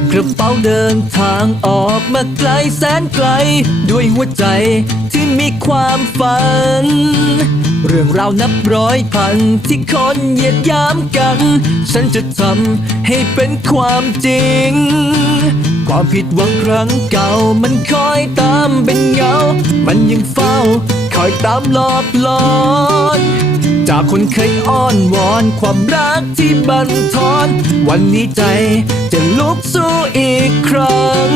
ก็บกระเป๋าเดินทางออกมาไกลแสนไกล ด้วยหัวใจที่มีความฝัน เรื่องราวนับร้อยพันที่คนเหยียดยามกัน ฉันจะทำให้เป็นความจริง ความผิดหวังครั้งเก่ามันคอยตามเป็นเงา มันยังเฝ้า อยตามหลอกหลอนจากคนเคยอ้อนวอน ความรักที่บันทอน วันนี้ใจจะลุกสู้อีกครั้ง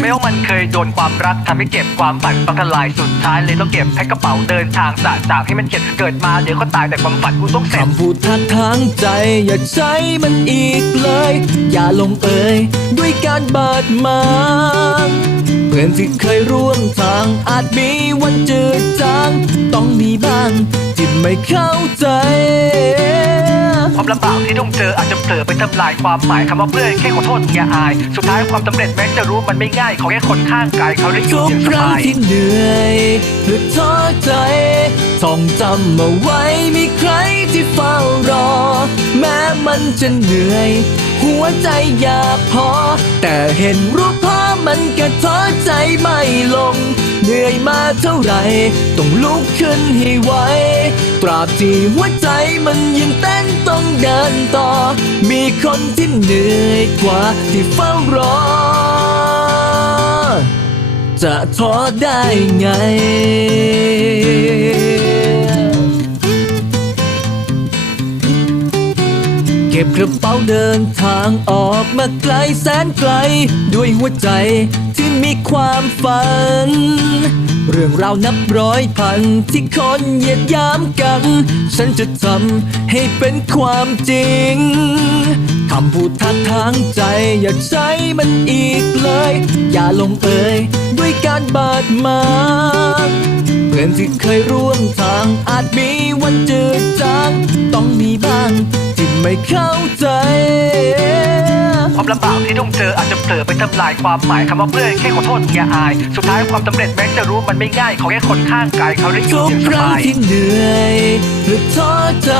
ไม่ว่ามันเคยโดนความรักทำให้เก็บความฝันต้องทลายสุดท้ายเลยต้องเก็บให้กระเป๋าเดินทางสะจากให้มันเข็ดเกิดมาเดี๋ยวก็ตายแต่ความฝันกูต้องเสร็จคำพูดทักทางใจอย่าใช้มันอีกเลย อย่าลงเอยด้วยการบาดหมางเพื่อนที่เคยร่วมทาง อาจมีวันจืดจางต้องมีบ้างที่ไม่เข้าใจความลำบากที่ต้องเจออาจจะเผลอไปทำลายความหมายคำว่าเพื่อนแค่ขอโทษอย่าอาย สุดท้ายความสำเร็จแม้จะรู้มันไม่ง่ายขอแค่คนข้างกายเขาได้อยู่ทุกอย่างสครั้งที่เหนื่อยหรือท้อใจท่องจำเอาไว้มีใครที่เฝ้ารอ แม้มันจะเหนื่อย วใจอยากพอ แต่เห็นรูปพ่อมันก็ท้อใจไม่ลง เหนื่อยมาเท่าไหร่ต้องลุกขึ้นให้ไหวตราบที่หัวใจมันยังเต้นต้องเดินต่อ มีคนที่เหนื่อยกว่าที่เฝ้ารอ จะท้อได้ไง เก็บกระเป๋าเดินทางออกมาไกลแสนไกล ด้วยหัวใจที่มีความฝัน เรื่องราวนับร้อยพันที่คนเหยียดยามกัน ฉันจะทำให้เป็นความจริง พูดทักทางใจ อย่าใช้มันอีกเลย อย่าลงเอยด้วยการบาดหมางเพื่อนที่เคยร่วมทางอาจมีวันจืดจางต้องมีบ้างที่ไม่เข้าใจความลำบากที่ต้องเจออาจจะเผลอไปทำลายความหมายคำว่าเพื่อนแค่ขอโทษอย่าอาย สุดท้ายความสำเร็จแม้จะรู้มันไม่ง่ายขอแค่คนข้างกายเขาได้อยู่ทุกอย่างคสรั้งบายที่เหนื่อยหรือท้อใจ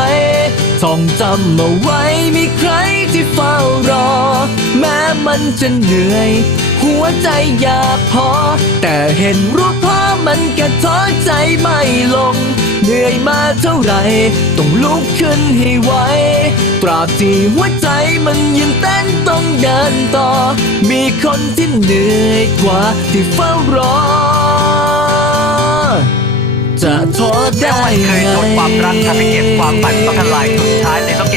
ท่องจำเอาไว้มีใครที่เฝ้ารอ แม้มันจะเหนื่อย หัวใจอยากพอ แต่เห็นรูปพ่อมันก็ท้อใจไม่ลง เหนื่อยมาเท่าไหร่ ต้องลุกขึ้นให้ไหวตราบที่หัวใจมันยังเต้นต้องเดินต่อ มีคนที่เหนื่อยกว่าที่เฝ้ารอจะท้อแม้ได้ว่มันเคยโดนความรักทำให้เก็บความฝันต้องทลายสุก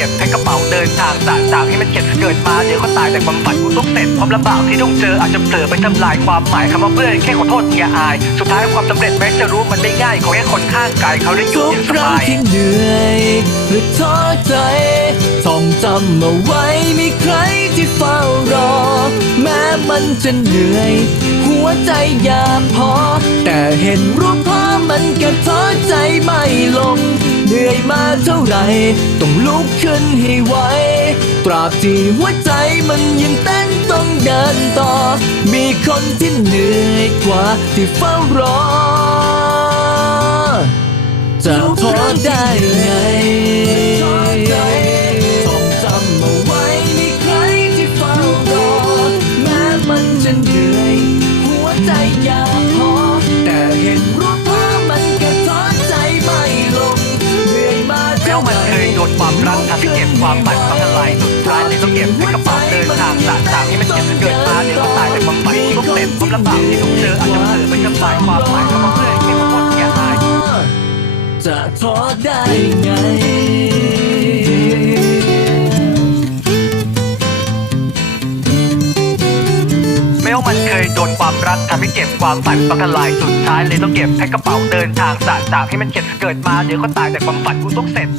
บให้กระเป๋าเดินทางสางสาวให้มันเข็ดเกิดมาเดี๋ยวก็ตายแต่ความฝันกูต้องเสร็จความลำบากที่ต้องเจออาจจะเผลอไปทำลายความหมายคำว่าเพื่อนแค่ขอโทษอย่าอาย สุดท้ายความสำเร็จแม้จะรู้มันได้ง่ายขอแค่คนข้างกายเขาได้อยู่อย่างคสรั้งบายที่เหนื่อยหรือท้อใจท่องจำเอาไว้มีใครที่เฝ้ารอ มันจะเหนื่อย หัวใจอยากพอ แต่เห็นรูปพ่อมันก็ท้อใจไม่ลง เหนื่อยมาเท่าไหร่ต้องลุกขึ้นให้ไหวตราบที่หัวใจมันยังเต้นต้องเดินต่อ มีคนที่เหนื่อยกว่าที่เฝ้ารอ นคยโดความรักทำให้เก็บความฝันต้องทลายสุดท้ายเลยต้องเก็บให้กระเป๋าเดินทางสะจากให้มันเข็ดเกิดมาเดี๋ยวก็ตายแต่ความฝันกูต้องเสร็จความลำบากที่ต้องเจออาจจะเผลอไปทำลายความหมายคำว่าเพื่อนแค่ขอโทษอย่าอายจะท้อได้ไงไม่ว่ามันเคยโดนความรักทำให้เก็บความฝันต้องทลายสุดท้ายเลยต้องเก็บให้กระเป๋าเดินทางสะจาให้มันเข็ดเกิดมาเดี๋ยวก็ตายแต่ความฝันกูต้องเสร็จ